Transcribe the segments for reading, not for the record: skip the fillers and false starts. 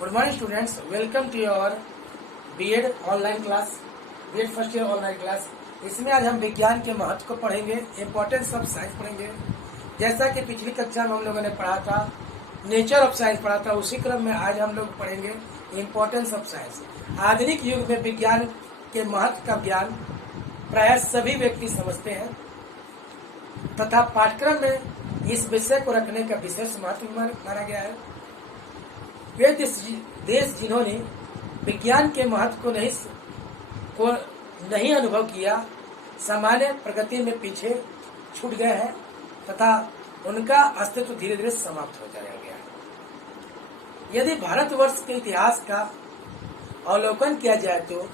Good morning students, welcome to your BEd online class, BEd first year online class. इसमें आज हम विज्ञान के महत्व को पढ़ेंगे, इम्पोर्टेंस ऑफ साइंस पढ़ेंगे। जैसा कि पिछली कक्षा में हम लोगों ने पढ़ा था, नेचर ऑफ साइंस पढ़ा था, उसी क्रम में आज हम लोग पढ़ेंगे इम्पोर्टेंस ऑफ साइंस। आधुनिक युग में विज्ञान के महत्व का ज्ञान प्राय सभी व्यक्ति समझते हैं तथा पाठ्यक्रम में इस विषय को रखने का विशेष महत्व माना गया है। वे देश जिन्होंने विज्ञान के महत्व को नहीं अनुभव किया, सामान्य प्रगति में पीछे छूट गए हैं तथा उनका अस्तित्व धीरे धीरे समाप्त हो जाया गया है। यदि भारतवर्ष के इतिहास का अवलोकन किया जाए तो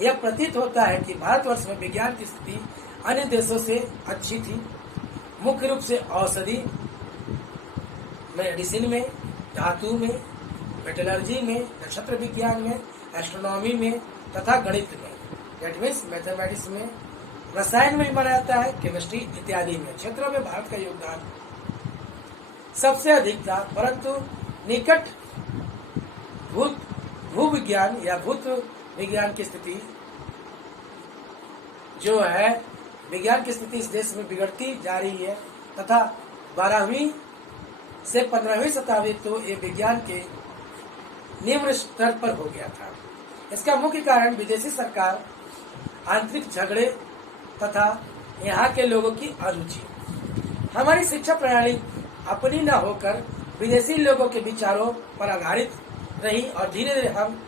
यह प्रतीत होता है कि भारतवर्ष में विज्ञान की स्थिति अन्य देशों से अच्छी थी। मुख्य रूप से औषधि, मेडिसिन में, धातु में, मेटलर्जी में, नक्षत्र विज्ञान में, एस्ट्रोनॉमी में तथा गणित में, दैट मीन्स मैथमेटिक्स में, रसायन में भी माना जाता है, केमिस्ट्री इत्यादि में क्षेत्रों में भारत का योगदान सबसे अधिक था। परंतु निकट भू विज्ञान या भूत विज्ञान की स्थिति जो है, विज्ञान की स्थिति इस देश में बिगड़ती जा रही है तथा 12वीं से 15वीं शताब्दी तो ये विज्ञान के निम्न स्तर पर हो गया था। इसका मुख्य कारण विदेशी सरकार, आंतरिक झगड़े तथा यहाँ के लोगों की अरुचि। हमारी शिक्षा प्रणाली अपनी न होकर विदेशी लोगों के विचारों पर आधारित रही और धीरे धीरे हम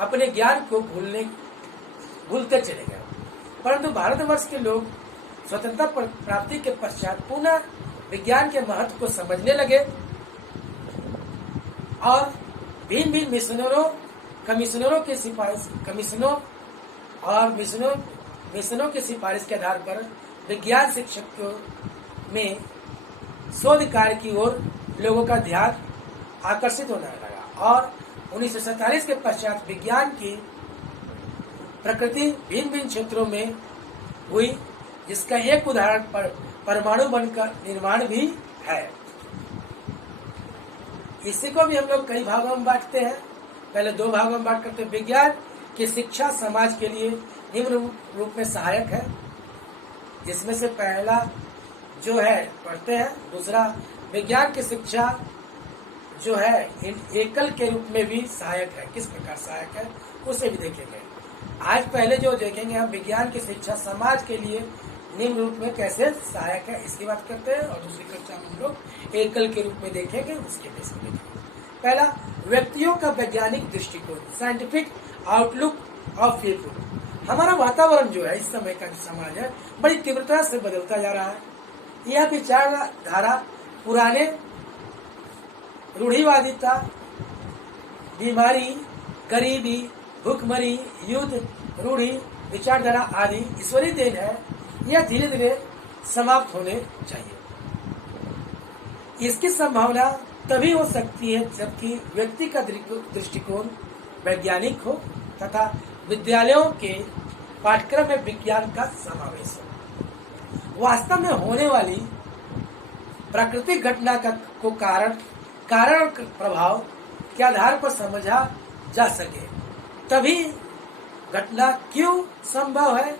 अपने ज्ञान को भूलते चले गए। परंतु भारतवर्ष के लोग स्वतंत्रता प्राप्ति के पश्चात पुनः विज्ञान के महत्व को समझने लगे और भिन्न भिन्न मिशनों की सिफारिश के आधार पर विज्ञान शिक्षकों में शोध कार्य की ओर लोगों का ध्यान आकर्षित होने लगा और 1947 के पश्चात विज्ञान की प्रकृति भिन्न भिन्न क्षेत्रों में हुई, जिसका एक उदाहरण परमाणु बनकर निर्माण भी है। इसी को भी हम लोग कई भागों में बांटते हैं। पहले 2 भागों में बांट करते हैं। विज्ञान की शिक्षा समाज के लिए निम्न रूप में सहायक है, जिसमें से पहला जो है पढ़ते हैं। दूसरा, विज्ञान की शिक्षा जो है एकल के रूप में भी सहायक है। किस प्रकार सहायक है उसे भी देखेंगे। आज पहले जो देखेंगे हम विज्ञान की शिक्षा समाज के लिए निम्न रूप में कैसे सहायक है, इसकी बात करते हैं और दूसरी कक्षा में हम लोग एकल के रूप में देखेंगे, उसके बेस में देखेंगे। पहला, व्यक्तियों का वैज्ञानिक दृष्टिकोण, साइंटिफिक आउटलुक ऑफ पीपुल। हमारा वातावरण जो है, इस समय का समाज है, बड़ी तीव्रता से बदलता जा रहा है। यह विचारधारा पुराने रूढ़िवादिता, बीमारी, गरीबी, भूखमरी, युद्ध, रूढ़ी विचारधारा आदि ईश्वरीय देन है। यह धीरे धीरे समाप्त होने चाहिए। इसकी संभावना तभी हो सकती है जबकि व्यक्ति का दृष्टिकोण वैज्ञानिक हो तथा विद्यालयों के पाठ्यक्रम में विज्ञान का समावेश हो। वास्तव में होने वाली प्राकृतिक घटना को कारण और प्रभाव के आधार पर समझा जा सके, तभी घटना क्यों संभव है,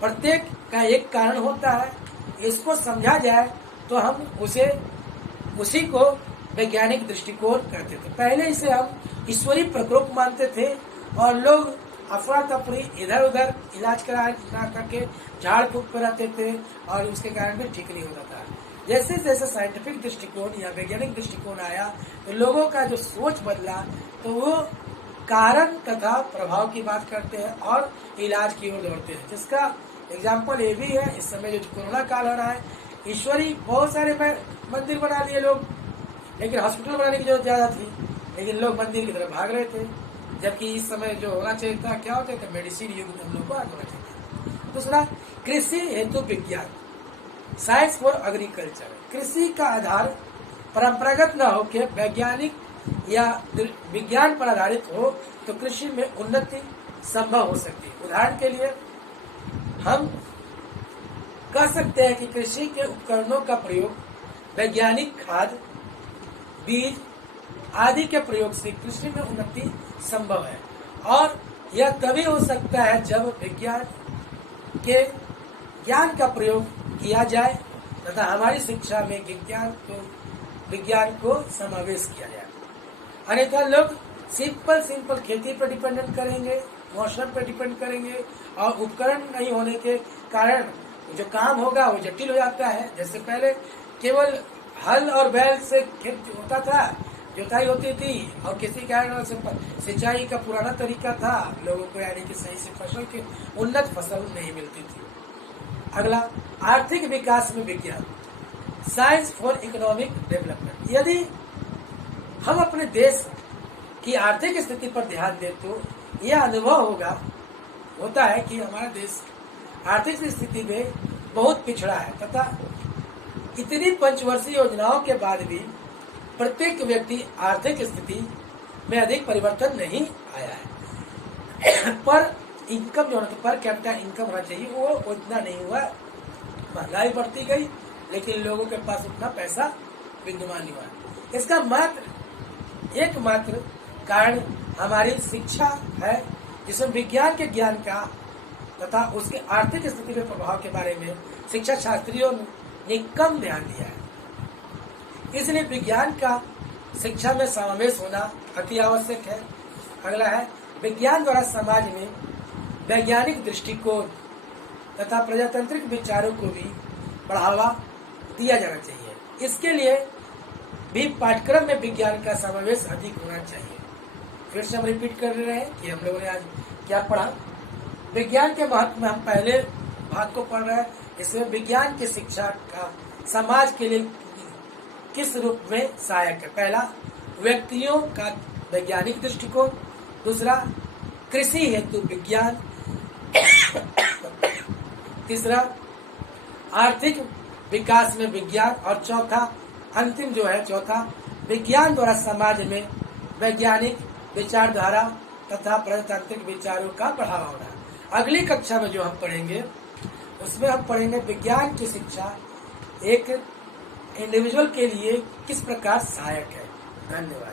प्रत्येक का एक कारण होता है। इसको समझा जाए तो हम उसी को वैज्ञानिक दृष्टिकोण कहते थे। पहले इसे हम ईश्वरीय प्रकोप मानते थे और लोग अफरा तफरी इधर उधर इलाज करा करके झाड़ फूक पर रहते थे और उसके कारण भी ठीक नहीं होता था। जैसे जैसे साइंटिफिक दृष्टिकोण या वैज्ञानिक दृष्टिकोण आया तो लोगों का जो सोच बदला, तो वो कारण तथा प्रभाव की बात करते हैं और इलाज की ओर दौड़ते हैं। जिसका एग्जाम्पल ये भी है, इस समय जो कोरोना काल हो रहा है, ईश्वरी बहुत सारे मंदिर बना लिए लोग, लेकिन हॉस्पिटल बनाने की जरूरत ज्यादा थी, लेकिन लोग मंदिर की तरफ भाग रहे थे। जबकि इस समय जो होना चाहिए था, क्या होता था, मेडिसिन युग में हम लोग को आना चाहिए। दूसरा, कृषि हेतु विज्ञान, साइंस फॉर एग्रीकल्चर। कृषि का आधार परंपरागत न होकर वैज्ञानिक या विज्ञान पर आधारित हो तो कृषि में उन्नति संभव हो सकती है। उदाहरण के लिए हम कह सकते हैं कि कृषि के उपकरणों का प्रयोग वैज्ञानिक खाद, बीज आदि के प्रयोग से कृषि में उन्नति संभव है। और यह तभी हो सकता है जब ज्ञान का प्रयोग किया जाए तथा हमारी शिक्षा में विज्ञान को समावेश किया जाए। अन्यथा लोग सिंपल खेती पर डिपेंडेंट करेंगे, मौसम पर डिपेंड करेंगे, और उपकरण नहीं होने के कारण जो काम होगा वो जटिल हो जाता है। जैसे पहले केवल हल और बैल से खेत होता था, जुताई होती थी, और किसी कारण से सिंचाई का पुराना तरीका था, लोगों को यानी कि सही से उन्नत फसल नहीं मिलती थी। अगला, आर्थिक विकास में विज्ञान, साइंस फॉर इकोनॉमिक डेवलपमेंट। यदि हम अपने देश की आर्थिक स्थिति पर ध्यान दें तो यह अनुभव होता है कि हमारा देश आर्थिक स्थिति में बहुत पिछड़ा है तथा इतनी पंचवर्षीय योजनाओं के बाद भी प्रत्येक व्यक्ति आर्थिक स्थिति में अधिक परिवर्तन नहीं आया है। पर इनकम जो पर कैपिटा इनकम होना चाहिए वो उतना नहीं हुआ। महंगाई बढ़ती गई लेकिन लोगों के पास उतना पैसा विद्यमान नहीं हुआ। इसका एकमात्र कारण हमारी शिक्षा है, जिसमें विज्ञान के ज्ञान का तथा उसके आर्थिक स्थिति के प्रभाव के बारे में शिक्षा शास्त्रियों ने कम ध्यान दिया है। इसलिए विज्ञान का शिक्षा में समावेश होना अति आवश्यक है। अगला है, विज्ञान द्वारा समाज में वैज्ञानिक दृष्टिकोण तथा प्रजातांत्रिक विचारों को भी बढ़ावा दिया जाना चाहिए। इसके लिए भी पाठ्यक्रम में विज्ञान का समावेश अधिक होना चाहिए। फिर से हम रिपीट कर रहे हैं कि हम लोगों ने आज क्या पढ़ा। विज्ञान के महत्व में हम पहले भाग को पढ़ रहे हैं। इसमें विज्ञान की शिक्षा का समाज के लिए किस रूप में सहायक है। पहला, व्यक्तियों का वैज्ञानिक दृष्टिकोण। दूसरा, कृषि हेतु विज्ञान। तीसरा, आर्थिक विकास में विज्ञान। और चौथा, विज्ञान द्वारा समाज में वैज्ञानिक विचारधारा तथा प्रजातांत्रिक विचारों का बढ़ावा होना। अगली कक्षा में जो हम पढ़ेंगे उसमें हम पढ़ेंगे विज्ञान की शिक्षा एक इंडिविजुअल के लिए किस प्रकार सहायक है। धन्यवाद।